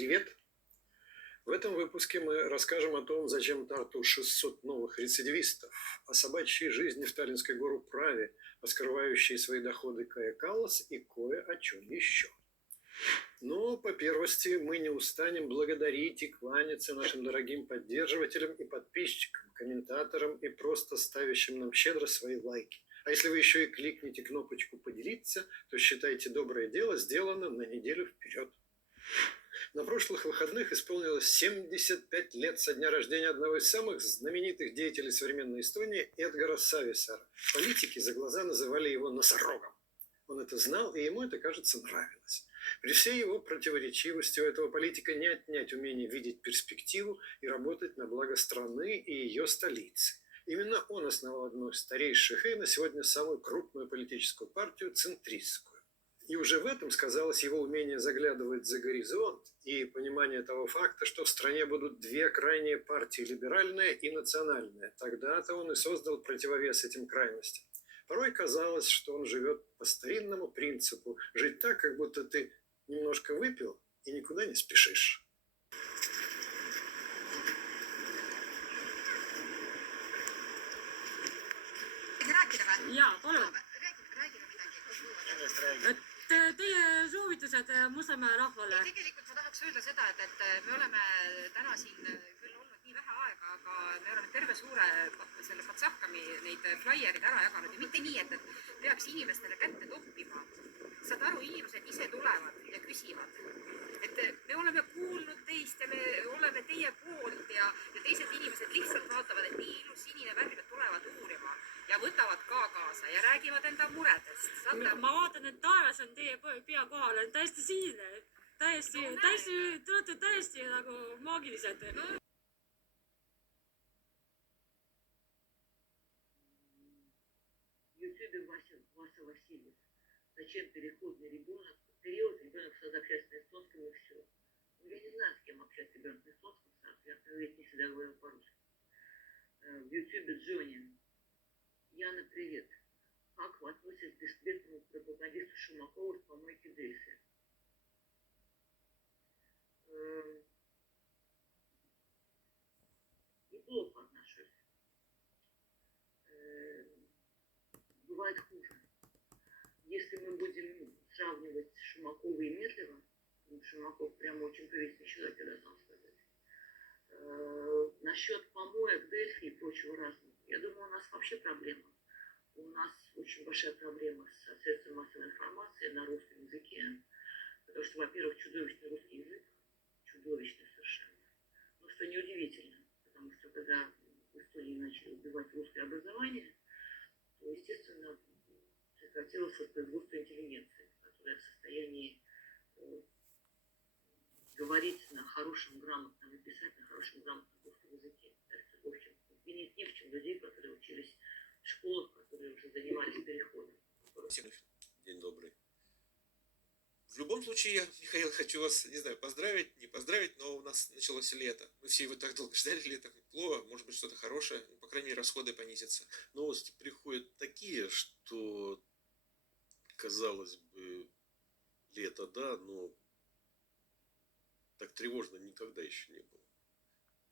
Привет! В этом выпуске мы расскажем о том, зачем Тарту 600 новых рецидивистов, о собачьей жизни в таллинской горуправе, о скрывающей свои доходы Кая Каллас и кое о чем еще. Но по первости мы не устанем благодарить и кланяться нашим дорогим поддерживателям и подписчикам, комментаторам и просто ставящим нам щедро свои лайки. А если вы еще и кликните кнопочку «Поделиться», то считайте доброе дело сделано на неделю вперед. На прошлых выходных исполнилось 75 лет со дня рождения одного из самых знаменитых деятелей современной Эстонии Эдгара Сависара. Политики за глаза называли его носорогом. Он это знал, и ему это, кажется, нравилось. При всей его противоречивости у этого политика не отнять умение видеть перспективу и работать на благо страны и ее столицы. Именно он основал одну из старейших и на сегодня самую крупную политическую партию – центристскую. И уже в этом сказалось его умение заглядывать за горизонт и понимание того факта, что в стране будут две крайние партии – либеральная и национальная. Тогда-то он и создал противовес этим крайностям. Порой казалось, что он живет по старинному принципу – жить так, как будто ты немножко выпил и никуда не спешишь. Jaa, palun. Teie soovitused Mustamäe rahvale? Tegelikult ma tahaks öelda seda, et me oleme täna siin küll olnud nii vähe aega, aga me oleme terve suure selle Patsahkami neid flaierid ära jaganud ja mitte nii, et peaks inimestele kätte toppima. Saad aru, inimesed ise tulevad ja küsivad. Et me oleme kuulnud teist ja me oleme teie poolt ja teised inimesed lihtsalt vaatavad, et nii ilus sinine värv ja tulevad uurima ja võtavad ka kaasa ja räägivad enda muredest. Ma vaatan, et taevas on teie pea kohal, on täiesti sinine. Te olete täiesti nagu maagilised. YouTube Вася Васильев. Зачем переходный ребенок? Период ребенок с общается на эстонском и все. Я не знаю, с кем общается ребенок на эстонском, я ведь не всегда говорил по-русски. В YouTube Джонни. Яна, привет. Как вы относитесь к бесплатному пропагандисту Шумакову с помойки Дельфи? Неплохо отношусь. Бывает хуже. Если мы будем сравнивать Шумакова и Медлева, Шумаков прямо очень приветственный человек, я должна сказать. Насчет помоек, Дельфи и прочего разного. Я думаю, у нас вообще проблема. У нас очень большая проблема с средством массовой информации на русском языке. Потому что, во-первых, чудовищный русский язык. Чудовищный совершенно. Но что неудивительно. Потому что, когда в Эстонии начали убивать русское образование, то, естественно, прекратилось воспроизводство интеллигенции, которая в состоянии говорить на хорошем, грамотном и писать на хорошем, грамотном русском языке. В общем, винить не в чем людей, которые учились в школах, которые уже занимались переходом. День добрый. В любом случае, я, Михаил, хочу вас, не знаю, поздравить, не поздравить, но у нас началось лето. Мы все его так долго ждали, лето тепло, может быть, что-то хорошее, по крайней мере, расходы понизятся. Новости приходят такие, что, казалось бы, лето, да, но так тревожно никогда еще не было.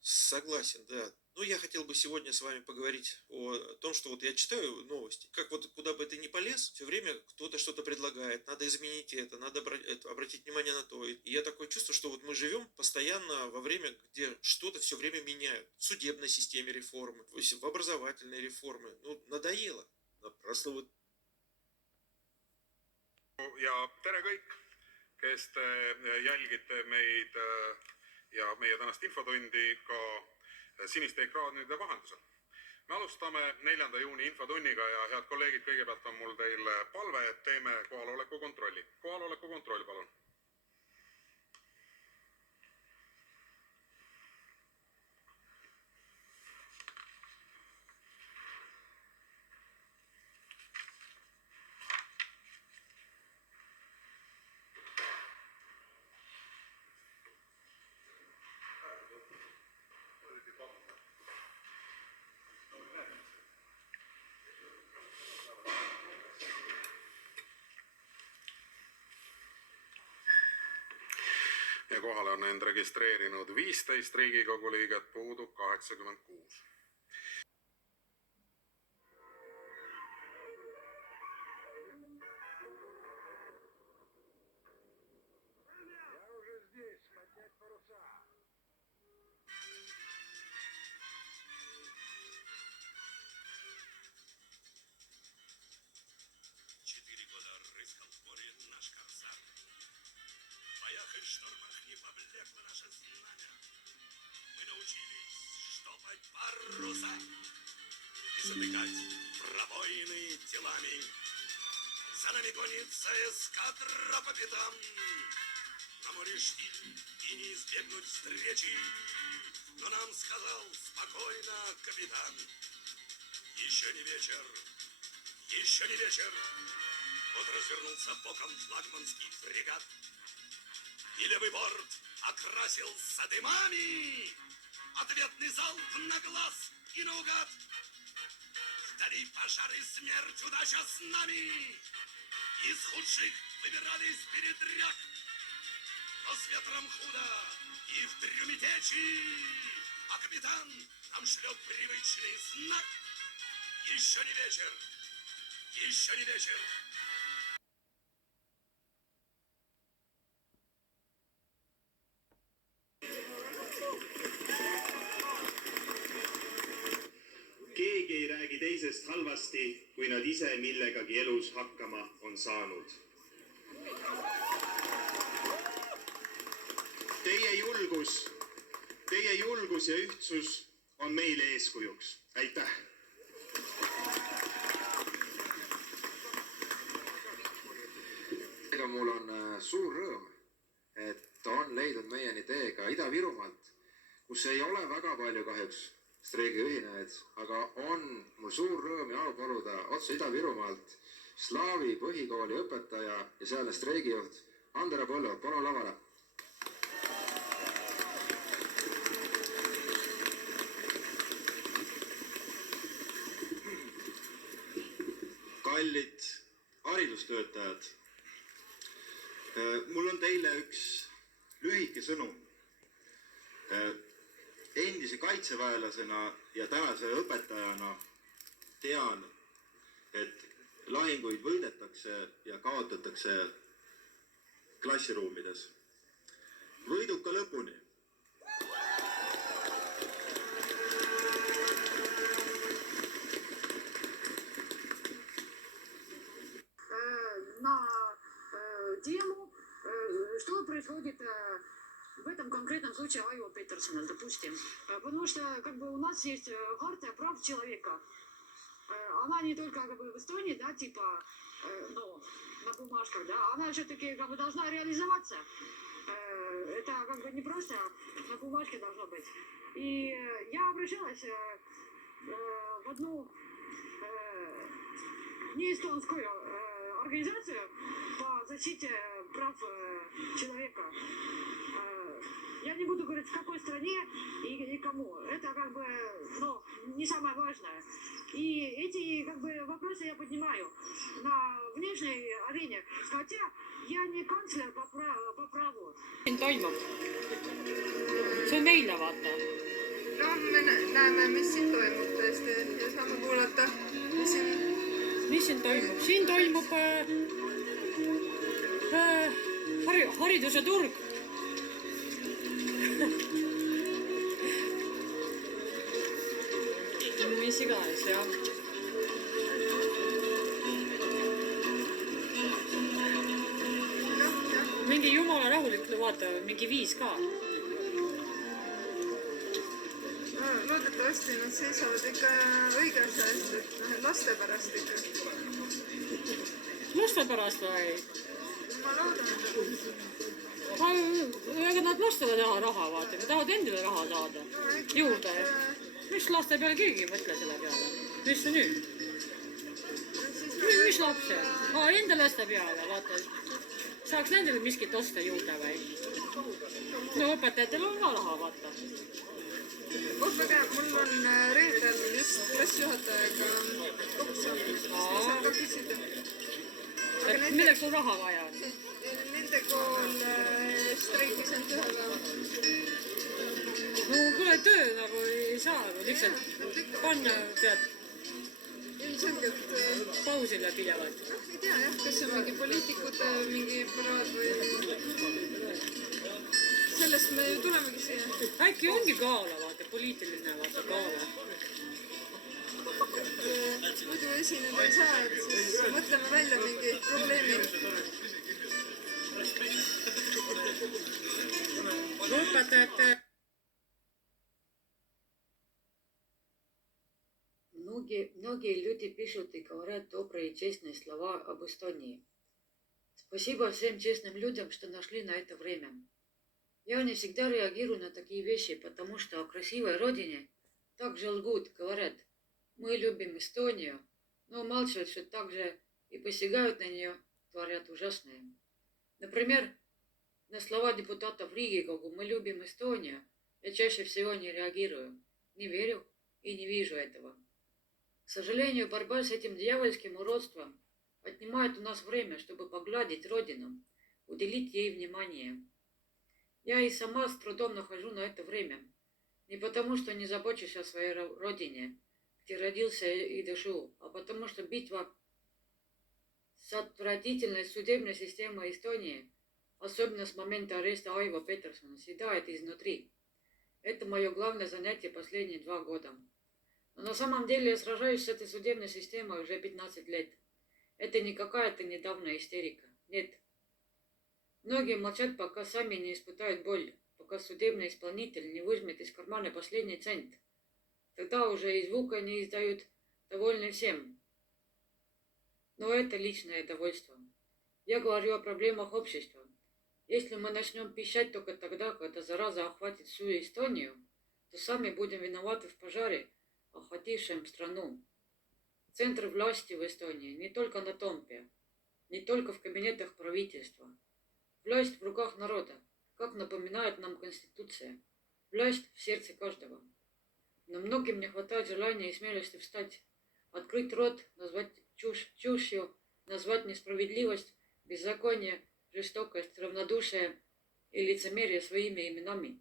Согласен, да. Ну, я хотел бы сегодня с вами поговорить о том, что вот я читаю новости, как вот куда бы ты ни полез, все время кто-то что-то предлагает, надо изменить это, надо обратить внимание на то. И я такое чувство, что вот мы живем постоянно во время, где что-то все время меняют. В судебной системе реформы, в образовательной реформы. Ну, надоело. Напрасно вот. Ja tere kõik, kes te jälgite meid ja meie tänast infotundi ka siniste ekraanide vahendusel. Me alustame 4. juuni infotunniga ja head kolleegid, kõigepealt on mul teile palve, et teeme kohaloleku kontrolli. Kohaloleku kontroll, palun. ja kohale on end registreerinud 15 Riigikogu liiget, puudub 86. Затыкать пробоины телами. За нами гонится эскадра по пятам. На море штиль и не избегнуть встречи. Но нам сказал спокойно капитан: еще не вечер, еще не вечер. Вот развернулся боком флагманский фрегат, и левый борт окрасился дымами. Ответный залп на глаз и наугад. Вдали пожары, смерть, удача с нами. Из худших выбирались передряг. Но с ветром худо и в трюме течи. А капитан нам шлет привычный знак: еще не вечер, еще не вечер. Keegi ei räägi teisest halvasti, kui nad ise millegagi elus hakkama on saanud. Teie julgus ja ühtsus on meile eeskujuks. Aitäh! Mul on suur rõõm, et on leidnud meieni tee ka Ida-Virumaalt, kus ei ole väga palju kahjuks streigiühinejaid, aga on mul suur rõõm ja au paluda otse Ida-Virumaalt Slaavi põhikooli õpetaja ja sealne streigijuht Andero Põllov, palun lavale. Kallid haridustöötajad, mul on teile üks lühike sõnum. Endise kaitseväelasena ja tänase õpetajana tean, et lahinguid võidetakse ja kaotatakse klassiruumides. Võiduka lõpuni! На тему, что происходит в этом конкретном случае Айва Петерсона, допустим. Потому что как бы у нас есть хартия прав человека. Она не только как бы в Эстонии, да, типа, ну, на бумажках, да, она все-таки как бы должна реализоваться. Это как бы не просто на бумажке должно быть. И я обращалась в одну неэстонскую организацию по защите прав человека. Я не буду говорить, в какой стране и кому. Это как бы, ну, не самое важное. И эти как бы вопросы я поднимаю на внешней арене. Хотя я не канцлер по праву. Siin toimub. See on meile, vaata. No me näeme, mis siin toimub tõesti ja saame kuulata, mis siin toimub. Siin toimub hariduse turg. Mis iganes, jah. Mingi jumala rahulik, vaata, mingi 5K. Loodetavasti nad seisavad ikka õige asja eest, et laste pärast ikka. Laste pärast või? Ma loodan, et... Ega nad lastele taha raha, vaata, nad tahavad endale raha saada juurde. Mis laste peale keegi ei mõtle selle peale? Mis see nüüd? Mis lapse? Enda laste peale, vaata. Saaks nendele miskit osta juurde või? No õpetajatel on ka raha, vaata. Väga, mul on reedel just klassijuhatajaga kokkusaamine. Saan ka küsida. Milleks on raha vaja? Nende kool streikis ainult ühe päeva. no kuule, töö nagu ei saa nagu lihtsalt panna tead Ilmselgelt pausile pidevalt. ei tea jah, kas see on mingi poliitikute mingi paraad või sellest me ju tulemegi siia. Äkki ongi gala, vaata, poliitiline vaata gala. Muidu esineda ei saa, et siis mõtleme välja mingi probleemi. Õpetajate Многие люди пишут и говорят добрые и честные слова об Эстонии. Спасибо всем честным людям, что нашли на это время. Я не всегда реагирую на такие вещи, потому что о красивой родине также лгут, говорят, мы любим Эстонию, но умалчивают, что также и посягают на нее, творят ужасное. Например, на слова депутатов Riigikogu «Мы любим Эстонию» я чаще всего не реагирую, не верю и не вижу этого. К сожалению, борьба с этим дьявольским уродством отнимает у нас время, чтобы погладить родину, уделить ей внимание. Я и сама с трудом нахожу на это время. Не потому, что не забочусь о своей родине, где родился и дышу, а потому, что битва с отвратительной судебной системой Эстонии, особенно с момента ареста Aivo Petersona, съедает изнутри. Это мое главное занятие последние 2 года. Но на самом деле я сражаюсь с этой судебной системой уже 15 лет. Это не какая-то недавняя истерика. Нет. Многие молчат, пока сами не испытают боль, пока судебный исполнитель не выжмет из кармана последний цент. Тогда уже и звука не издают, довольны всем. Но это личное довольство. Я говорю о проблемах общества. Если мы начнем пищать только тогда, когда зараза охватит всю Эстонию, то сами будем виноваты в пожаре, охватившем страну. Центр власти в Эстонии не только на Томпе, не только в кабинетах правительства. Власть в руках народа, как напоминает нам Конституция. Власть в сердце каждого. Но многим не хватает желания и смелости встать, открыть рот, назвать чушью, назвать несправедливость, беззаконие, жестокость, равнодушие и лицемерие своими именами.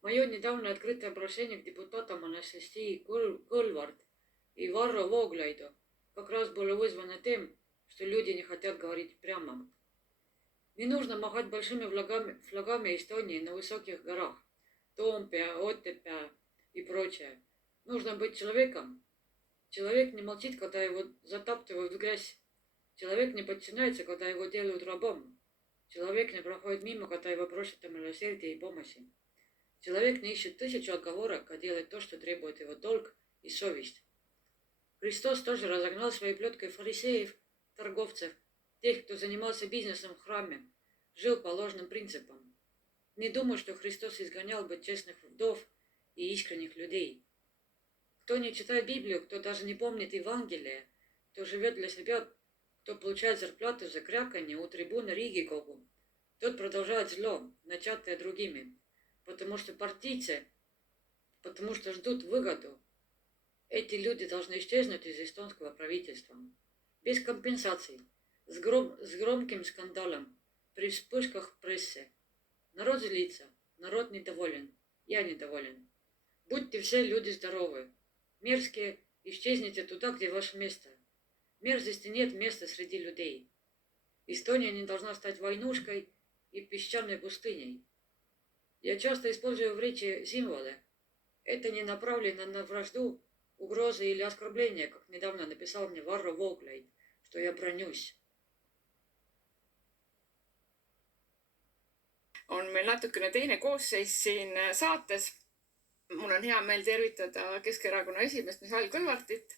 Мое недавно открытое обращение к депутатам Анастасии Kõlvart и Varro Vooglaidu как раз было вызвано тем, что люди не хотят говорить прямо. Не нужно махать большими флагами Эстонии на высоких горах, Томпе, Оттепе и прочее. Нужно быть человеком. Человек не молчит, когда его затаптывают в грязь. Человек не подчиняется, когда его делают рабом. Человек не проходит мимо, когда его просят о милосердии и помощи. Человек не ищет 1000 отговорок, а делает то, что требует его долг и совесть. Христос тоже разогнал своей плеткой фарисеев, торговцев, тех, кто занимался бизнесом в храме, жил по ложным принципам. Не думаю, что Христос изгонял бы честных вдов и искренних людей. Кто не читает Библию, кто даже не помнит Евангелие, кто живет для себя, кто получает зарплату за кряканье у трибуны Riigikogu, тот продолжает зло, начатое другими, потому что партийцы, потому что ждут выгоду. Эти люди должны исчезнуть из эстонского правительства. Без компенсаций, с громким скандалом, при вспышках в прессе. Народ злится, народ недоволен, я недоволен. Будьте все люди здоровы. Мерзкие, исчезните туда, где ваше место. Мерзости нет места среди людей. Эстония не должна стать войнушкой и песчаной пустыней. Я часто использую в речи символы. Это не направлено на вражду, угрозы или оскорбления, как недавно написал мне Varro Vooglaid, что я бронюсь. On meil natukene teine koosseis siin saates. Mul on hea meel tervitada Keskerakonna esimeest Mihhail Kõlvartit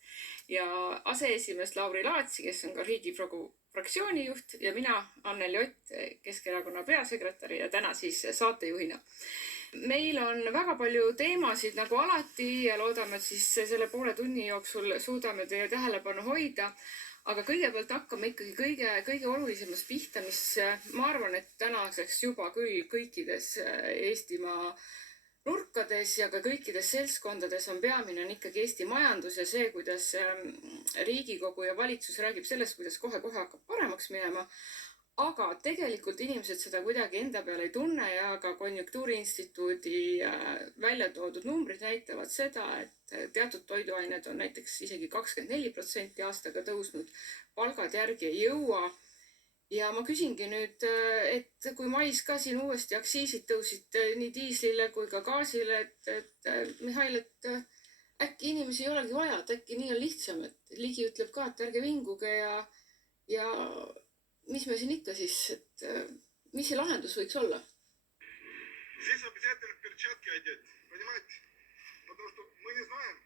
ja aseesimeest Lauri Laatsi, kes on ka Riigikogu fraktsiooni juht, ja mina, Anneli Ott, Keskerakonna peasekretäri ja täna siis saatejuhina. Meil on väga palju teemasid nagu alati ja loodame, et siis selle poole tunni jooksul suudame teie tähelepanu hoida. Aga kõigepealt hakkame ikkagi kõige olulisemast pihta, mis ma arvan, et tänaseks juba küll kõikides Eestimaa nurkades ja ka kõikides seltskondades on peamine on ikkagi Eesti majandus ja see, kuidas Riigikogu ja valitsus räägib sellest, kuidas kohe hakkab paremaks minema. aga tegelikult inimesed seda kuidagi enda peale ei tunne ja ka Konjunktuuriinstituudi välja toodud numbrid näitavad seda, et teatud toiduained on näiteks isegi 24% aastaga tõusnud, palgad järgi ei jõua. Ja ma küsingi nüüd, et kui mais ka siin uuesti aktsiisid tõusid nii diislile kui ka gaasile, et Mihhail, et äkki inimesi ei olegi vaja, et äkki nii on lihtsam, et Ligi ütleb ka, et ärge vinguge ja mis me siin ikka siis, et mis see lahendus võiks olla? Здесь обязательно перчатки одеть, понимаете? Потому что мы не знаем,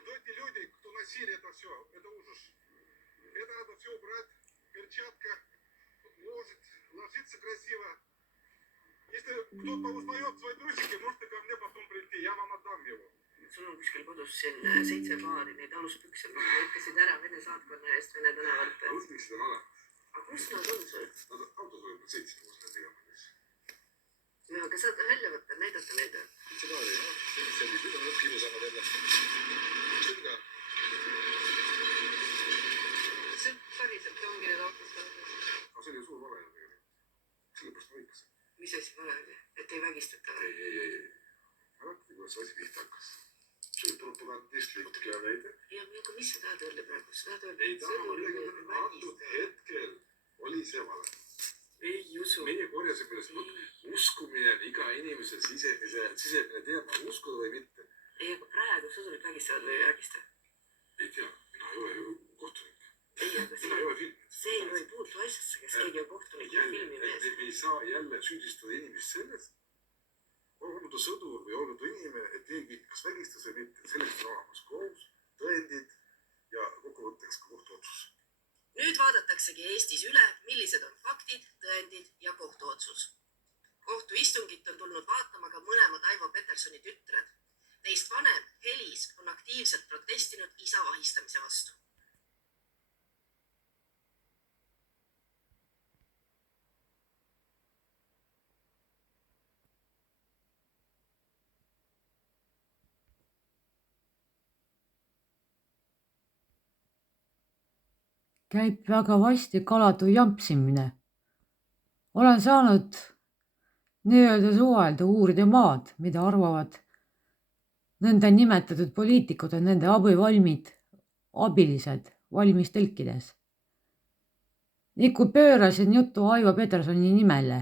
кто эти люди, кто носили это все. Это ужас. Это надо все убрать. Перчатка, ложиться красиво. Если кто-то узнает свои трусики, можете ко мне потом прийти, я вам отдам его. Sul on kuskil kodus siin 7 paari neid aluspükse, ma lõikasid ära Vene saatkonna eest Vene tänavatel. Kus miks seda on? Aga kus nad on sul? Nad autos võib-olla sõitsid koos need tegema. Ja, aga saad välja võtta, näidata neid. Seda oli, jah. See oli süda lõpp ilusamad jälle. Süda. See päriselt ongi need autos taas. Aga see oli suur vale ju tegelikult. Sellepärast ma lõikasin. Mis asi vale oli? Et ei vägistata? Ei. Mäletati, kuidas see asi pihta hakkas. See oli propagandist liikuski ja näide. Ja, aga mis sa tahad öelda praegu? Sa tahad öelda, ei taha ma midagi antud hetkel oli see vale. Ei usu. Meie korjasime sellest uskumine iga inimese sisemine teema, uskuda või mitte. Ei, aga praegu sõdurid vägistavad või ei vägista? Ei tea, mina ei ole ju kohtunik. Ei, aga see ei puutu asjasse, kes keegi on kohtunik ja filmimees. Me ei saa jälle süüdistada inimest selles. Olgu ta sõdur või olgu ta inimene, et keegi kas vägistas või mitte. Sellest on olemas kohus, tõendid ja kokkuvõtteks ka kohtuotsus. Nüüd vaadataksegi Eestis üle, millised on faktid, tõendid ja kohtuotsus. Kohtuistungit on tulnud vaatama ka mõlemad Aivo Petersoni tütred. Neist vanem, Helis, on aktiivselt protestinud isa vahistamise vastu. Käib väga vastik alatu jampsimine. Olen saanud nii-öelda suhelda, uurida maad, mida arvavad nõnda nimetatud poliitikud on nende abilised valimistelkides. Nii kui pöörasin juttu Aivo Petersoni nimele,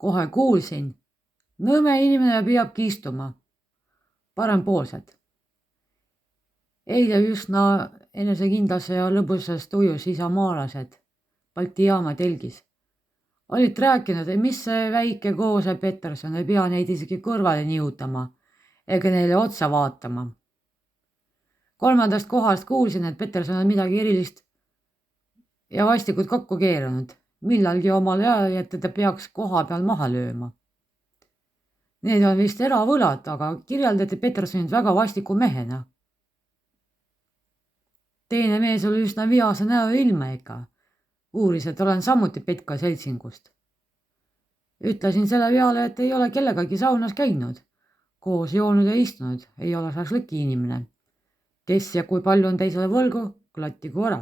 kohe kuulsin, nõme inimene peabki istuma, parempoolsed. Eile üsna enesekindlase ja lõbusas tujus isamaalased Balti jaama telgis. Olid rääkinud, et mis see väike koose Peterson ei pea neid isegi kõrvale niutama ega neile otsa vaatama. 3. kohast kuulsin, et Peterson on midagi erilist ja vastikud kokku keeranud. Millalgi omal ajal, et teda peaks koha peal maha lööma. Need on vist eravõlad, aga kirjeldati Petersonit väga vastiku mehena. Teine mees oli üsna viase näo ilmega. Uuris, et olen samuti Petka seltsingust. Ütlesin selle peale, et ei ole kellegagi saunas käinud. Koos joonud ja istunud, ei ole šašlõki inimene. Kes ja kui palju on teisele võlgu, klattigu ära.